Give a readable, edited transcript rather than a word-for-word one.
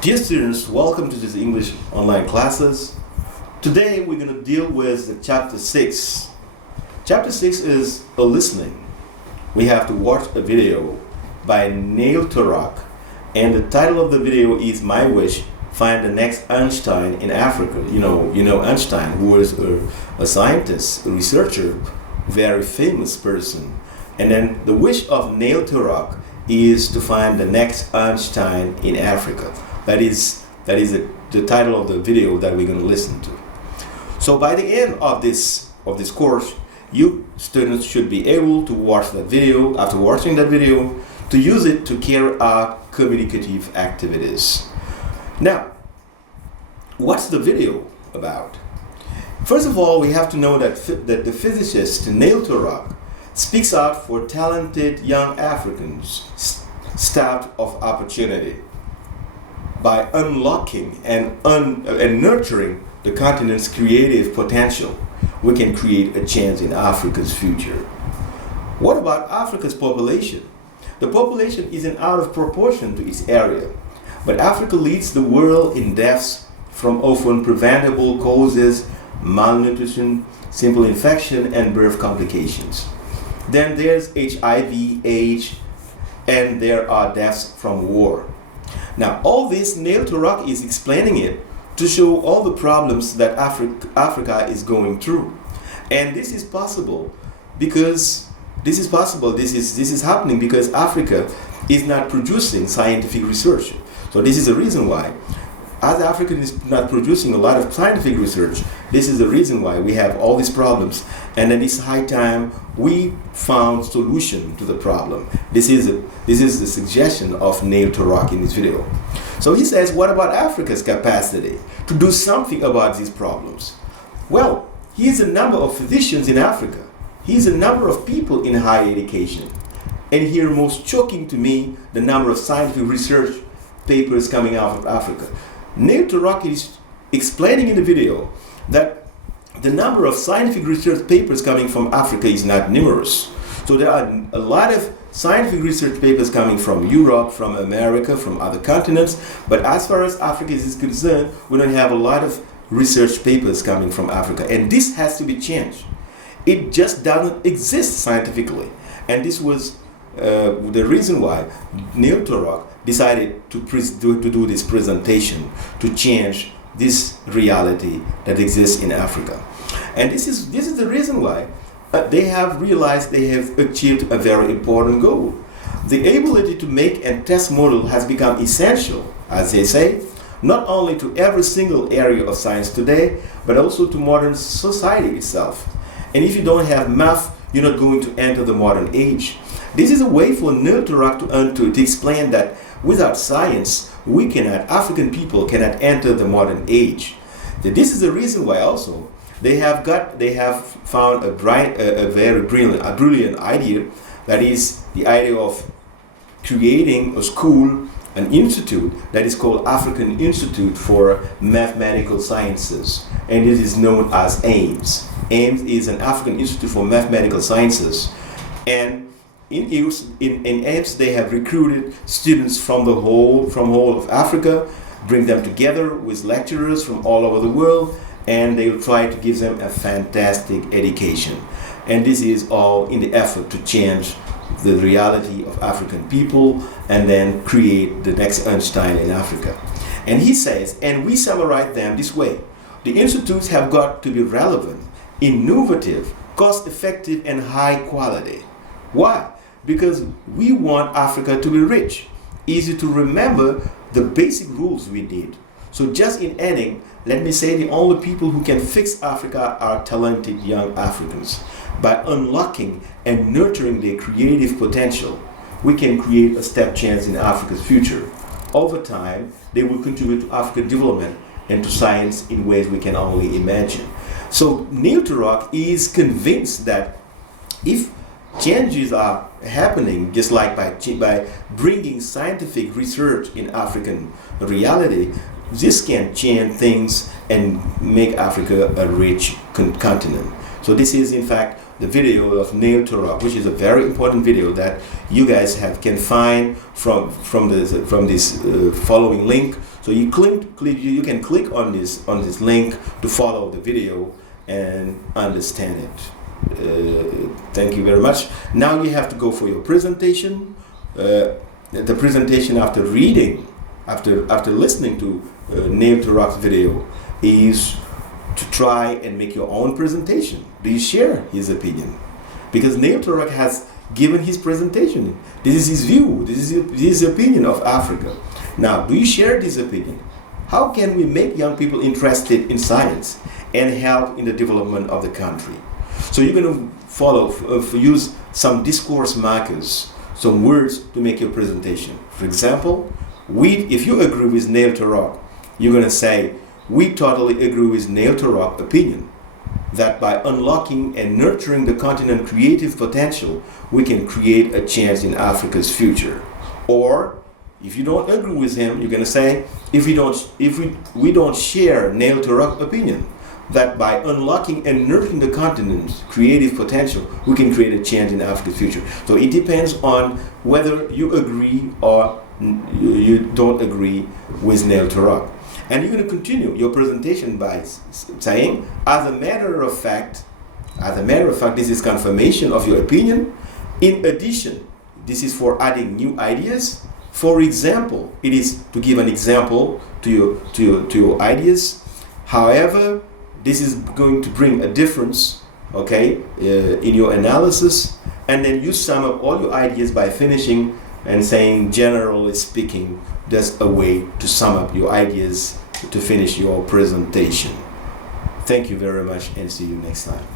Dear students, welcome to this English online classes. Today we're going to deal with the chapter 6. Chapter 6 is a listening. We have to watch a video by Neil Turok, and the title of the video is My Wish, Find the Next Einstein in Africa. You know Einstein, who is a scientist, a researcher, very famous person. And then the wish of Neil Turok is to find the next Einstein in Africa. That is the title of the video that we're going to listen to. So by the end of this course, you students should be able to watch that video. After watching that video, to use it to carry out communicative activities. Now, what's the video about? First of all, we have to know that the physicist Neil Turok speaks out for talented young Africans starved of opportunity. By unlocking and nurturing the continent's creative potential, we can create a change in Africa's future. What about Africa's population? The population isn't out of proportion to its area, but Africa leads the world in deaths from often preventable causes, malnutrition, simple infection, and birth complications. Then there's HIV, AIDS, and there are deaths from war. Now, all this, Neil Turok is explaining it to show all the problems that Africa is going through. And this is possible because this is happening because Africa is not producing scientific research. So this is the reason why, as Africa is not producing a lot of scientific research, this is the reason why we have all these problems. And then it's high time we found solution to the problem. This is the suggestion of Neil Turok in this video. So he says, what about Africa's capacity to do something about these problems? Well, here's a number of physicians in Africa. Here's a number of people in higher education. And here, most shocking to me, the number of scientific research papers coming out of Africa. Neil Turok is explaining in the video that the number of scientific research papers coming from Africa is not numerous. So there are a lot of scientific research papers coming from Europe, from America, from other continents. But as far as Africa is concerned, we don't have a lot of research papers coming from Africa. And this has to be changed. It just doesn't exist scientifically. And this was the reason why Neil Turok decided to do this presentation to change this reality that exists in Africa. And this is the reason why they have realized they have achieved a very important goal. The ability to make and test model has become essential, as they say, not only to every single area of science today, but also to modern society itself. And if you don't have math, you're not going to enter the modern age. This is a way for Neil Turok to explain that without science, African people cannot enter the modern age. This is the reason why also they have found a very brilliant idea, that is the idea of creating a school, an institute that is called African Institute for Mathematical Sciences, and it is known as AIMS. AIMS is an African Institute for Mathematical Sciences, and in AIMS they have recruited students from the whole of Africa, bring them together with lecturers from all over the world, and they will try to give them a fantastic education. And this is all in the effort to change the reality of African people and then create the next Einstein in Africa. And he says, and we summarize them this way: the institutes have got to be relevant, innovative, cost-effective, and high quality. Why? Because we want Africa to be rich, easy to remember the basic rules we need. So just in ending, let me say the only people who can fix Africa are talented young Africans. By unlocking and nurturing their creative potential, we can create a step change in Africa's future. Over time, they will contribute to African development and to science in ways we can only imagine. So Neil Turok is convinced that if changes are happening, just like by bringing scientific research in African reality, this can change things and make Africa a rich continent. So this is in fact the video of Neil Turok, which is a very important video that you guys can find from this following link. So you can click on this link to follow the video and understand it. Thank you very much. Now you have to go for your presentation. The presentation after reading, after listening to Neil Turok's video, is to try and make your own presentation. Do you share his opinion? Because Neil Turok has given his presentation. This is his view. This is his opinion of Africa. Now, do you share this opinion? How can we make young people interested in science and help in the development of the country? So you're going to use some discourse markers, some words to make your presentation. For example, if you agree with Neil Turok, you're going to say, we totally agree with Neil Turok's opinion that by unlocking and nurturing the continent's creative potential, we can create a change in Africa's future. Or, if you don't agree with him, you're going to say, if we don't share Neil Turok's opinion, that by unlocking and nurturing the continent's creative potential, we can create a change in Africa's future. So it depends on whether you agree or you don't agree with Neil Turok. And you're going to continue your presentation by saying, as a matter of fact, this is confirmation of your opinion. In addition, this is for adding new ideas. For example, it is to give an example to your ideas. However, this is going to bring a difference, okay, in your analysis. And then you sum up all your ideas by finishing and saying, generally speaking, there's a way to sum up your ideas to finish your presentation. Thank you very much and see you next time.